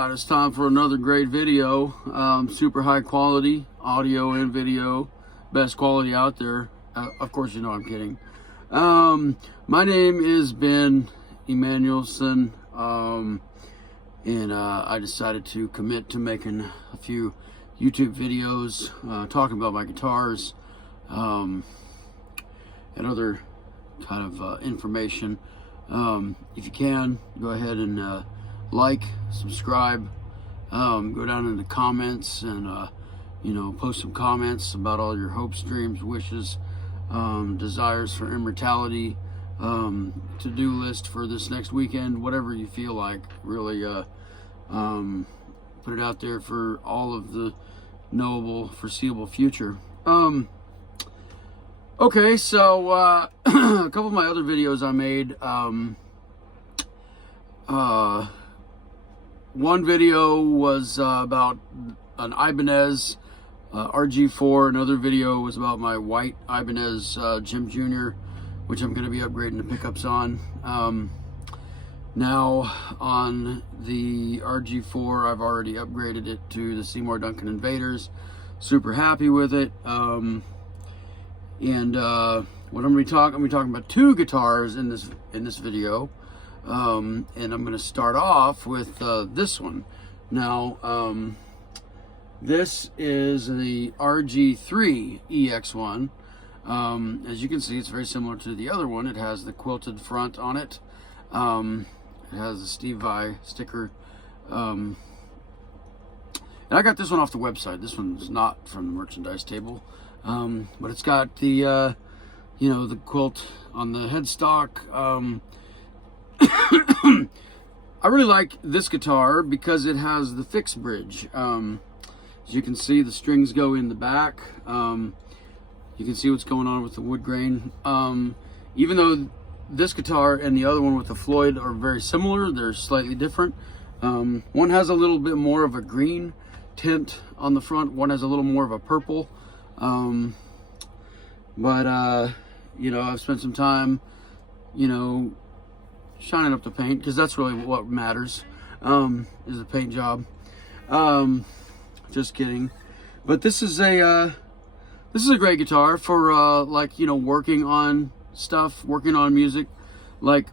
right, it's time for another great video. Super high quality audio and video, best quality out there. Of course, you know I'm kidding. My name is Ben Emanuelson, and I decided to commit to making a few YouTube videos talking about my guitars and other kind of information. If you can, go ahead and like, subscribe, go down in the comments and post some comments about all your hopes, dreams, wishes, desires for immortality, to-do list for this next weekend, whatever you feel like. Really put it out there for all of the knowable, foreseeable future. Okay, so a couple of my other videos I made, one video was about an Ibanez RG4. Another video was about my white Ibanez Jim Jr., which I'm going to be upgrading the pickups on. Now on the RG4, I've already upgraded it to the Seymour Duncan Invaders. Super happy with it. And what I'm going to be talking about two guitars in this video. And I'm going to start off with this one. Now, this is the RG3EX1. As you can see, it's very similar to the other one. It has the quilted front on it. It has the Steve Vai sticker. And I got this one off the website. This one's not from the merchandise table. But it's got the, the quilt on the headstock. I really like this guitar because it has the fixed bridge. As you can see, the strings go in the back. You can see what's going on with the wood grain. Even though this guitar and the other one with the Floyd are very similar, they're slightly different. One has a little bit more of a green tint on the front. One has a little more of a purple. I've spent some time, shining up the paint, because that's really what matters, is the paint job. Just kidding. But this is a great guitar for working on stuff, working on music. Like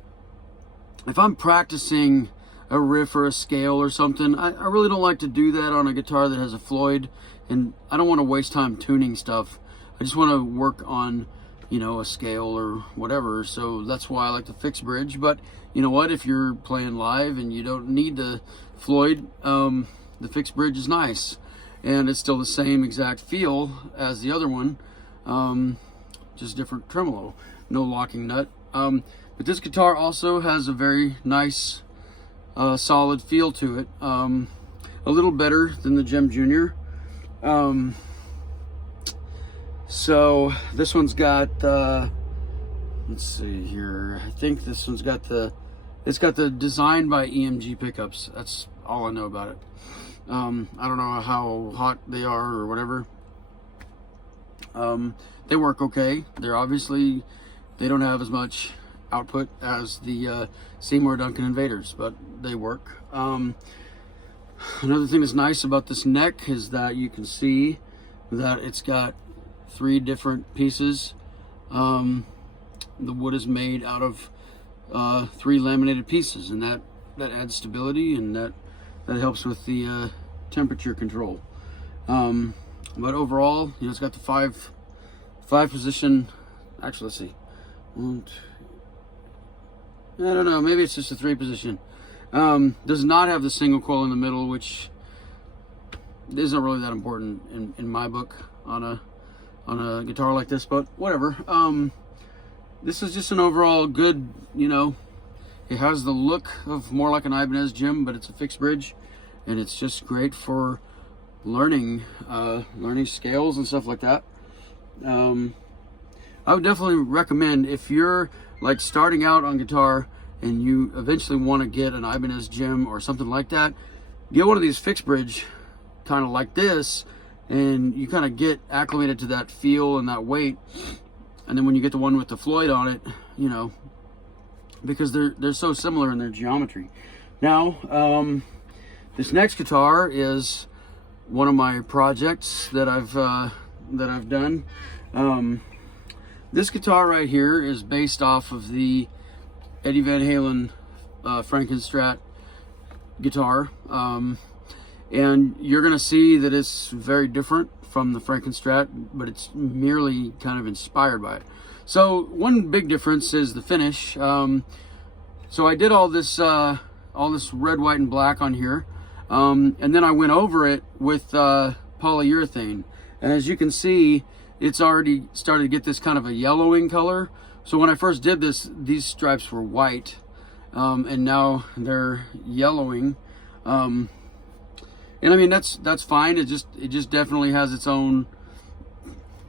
if I'm practicing a riff or a scale or something, I really don't like to do that on a guitar that has a Floyd, and I don't want to waste time tuning stuff. I just want to work on a scale or whatever. So that's why I like the fixed bridge. But you know what, if you're playing live and you don't need the Floyd, the fixed bridge is nice, and it's still the same exact feel as the other one, just different tremolo, no locking nut. But this guitar also has a very nice solid feel to it, a little better than the Jim Jr. So this one's got, let's see here, I think this one's got it's got the designed by EMG pickups. That's all I know about it. I don't know how hot they are or whatever. They work okay. They don't have as much output as the Seymour Duncan Invaders, but they work. Another thing that's nice about this neck is that you can see that it's got 3 different pieces. The wood is made out of 3 laminated pieces, and that adds stability, and that helps with the temperature control. But overall, it's got the five position. Actually, let's see. I don't know. Maybe it's just a 3 position. Does not have the single coil in the middle, which isn't really that important in my book on a guitar like this, but whatever. This is just an overall good, it has the look of more like an Ibanez Jim, but it's a fixed bridge, and it's just great for learning scales and stuff like that. I would definitely recommend, if you're like starting out on guitar and you eventually want to get an Ibanez Jim or something like that, get one of these fixed bridge, kind of like this, and you kind of get acclimated to that feel and that weight. And then when you get the one with the Floyd on it, because they're so similar in their geometry. Now, This next guitar is one of my projects that I've done. This guitar right here is based off of the Eddie Van Halen Frankenstrat guitar, and you're gonna see that it's very different from the Frankenstrat, but it's merely kind of inspired by it. So one big difference is the finish. So I did all this red, white, and black on here, and then I went over it with polyurethane, and as you can see, it's already started to get this kind of a yellowing color. So when I first did this, these stripes were white, and now they're yellowing. And I mean, that's fine. It just definitely has its own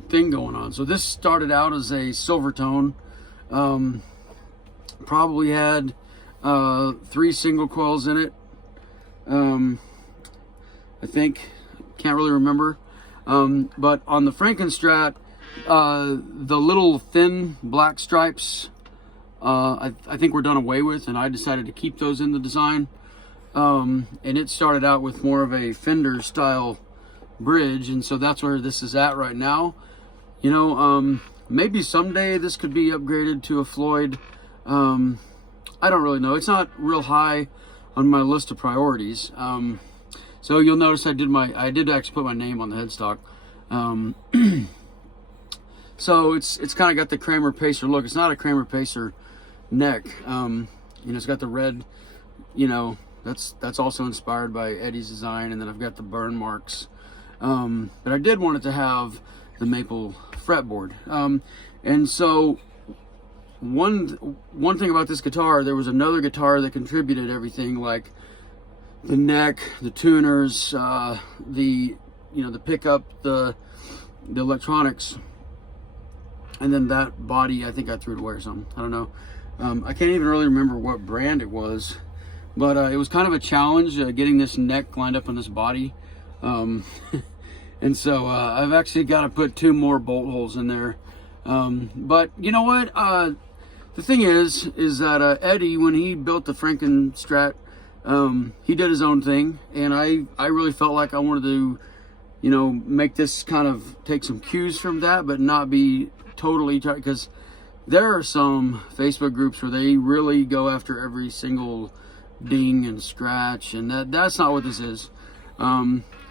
thing going on. So this started out as a silver tone. Probably had 3 single coils in it. I think, can't really remember. But on the Frankenstrat, the little thin black stripes, I think were done away with, and I decided to keep those in the design. And it started out with more of a Fender style bridge, and so that's where this is at right now. You know, maybe someday this could be upgraded to a Floyd. I don't really know. It's not real high on my list of priorities. So you'll notice I did actually put my name on the headstock. So it's kind of got the Kramer Pacer look. It's not a Kramer Pacer neck. You know, it's got the red, you know, that's also inspired by Eddie's design, and then I've got the burn marks. But I did want it to have the maple fretboard. And so one thing about this guitar, there was another guitar that contributed everything, like the neck, the tuners, the pickup, the electronics, and then that body, I think I threw it away or something. I don't know. I can't even really remember what brand it was, but it was kind of a challenge getting this neck lined up on this body. And so I've actually got to put 2 more bolt holes in there. But you know what? The thing is that Eddie, when he built the Frankenstrat, he did his own thing, and I really felt like I wanted to, you know, make this kind of take some cues from that, but not be totally tight, because there are some Facebook groups where they really go after every single ding and scratch, and that's not what this is.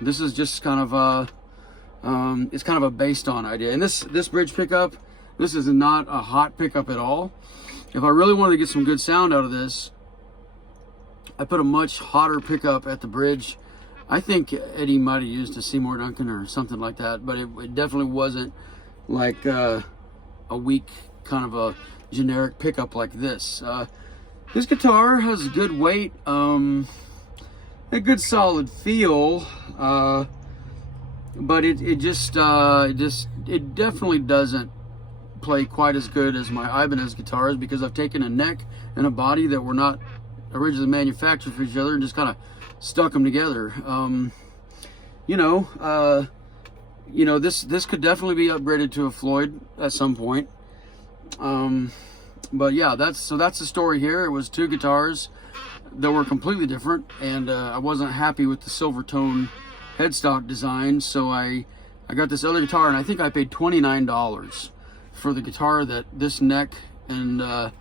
This is just kind of a it's kind of a based on idea. And this bridge pickup, this is not a hot pickup at all. If I really wanted to get some good sound out of this, I put a much hotter pickup at the bridge. I think Eddie might have used a Seymour Duncan or something like that, but it definitely wasn't like a weak kind of a generic pickup like this. This guitar has good weight, a good solid feel, but it definitely doesn't play quite as good as my Ibanez guitars, because I've taken a neck and a body that were not originally manufactured for each other and just kind of stuck them together. You know, this could definitely be upgraded to a Floyd at some point. But yeah, that's the story here. It was 2 guitars that were completely different, and I wasn't happy with the silver tone headstock design, so I got this other guitar, and I think I paid $29 for the guitar that this neck and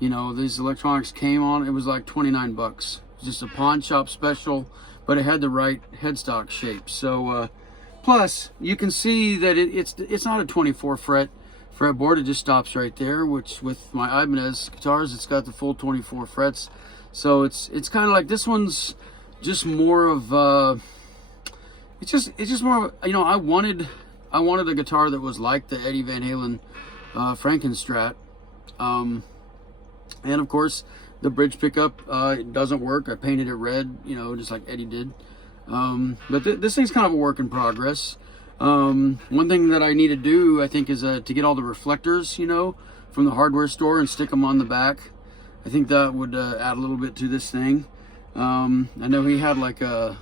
you know, these electronics came on. It was like 29 bucks. Just a pawn shop special, but it had the right headstock shape. So plus you can see that it's not a 24 fretboard. It just stops right there, which with my Ibanez guitars, it's got the full 24 frets. So it's kind of like, this one's just more of it's just more of, you know, I wanted a guitar that was like the Eddie Van Halen Frankenstrat, and of course the bridge pickup it doesn't work. I painted it red, you know, just like Eddie did. But this thing's kind of a work in progress. One thing that I need to do, I think, is to get all the reflectors, you know, from the hardware store and stick them on the back. I think that would add a little bit to this thing. I know he had like a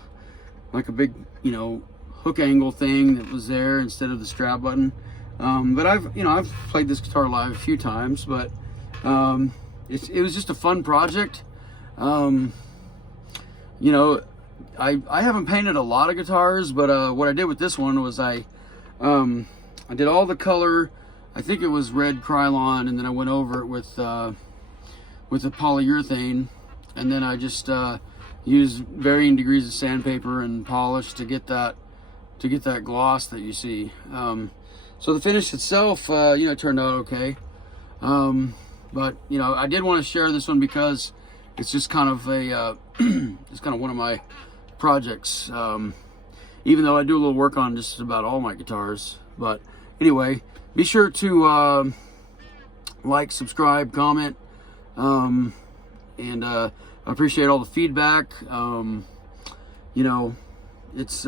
big, you know, hook angle thing that was there instead of the strap button. But I've played this guitar live a few times, but it was just a fun project. You know, I haven't painted a lot of guitars, but what I did with this one was I did all the color. I think it was red Krylon, and then I went over it with the polyurethane, and then I just used varying degrees of sandpaper and polish to get that gloss that you see. So the finish itself, you know, turned out okay. But you know, I did want to share this one because it's just kind of a it's kind of one of my projects. Even though I do a little work on just about all my guitars. But anyway, be sure to like, subscribe, comment, and I appreciate all the feedback. You know, it's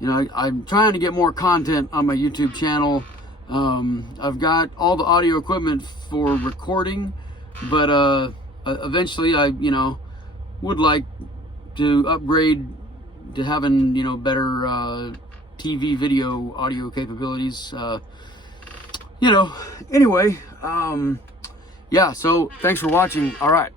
you know, I'm trying to get more content on my YouTube channel. I've got all the audio equipment for recording, but eventually I, you know, would like to upgrade to having, you know, better TV video audio capabilities. You know, anyway, yeah, so thanks for watching. All right.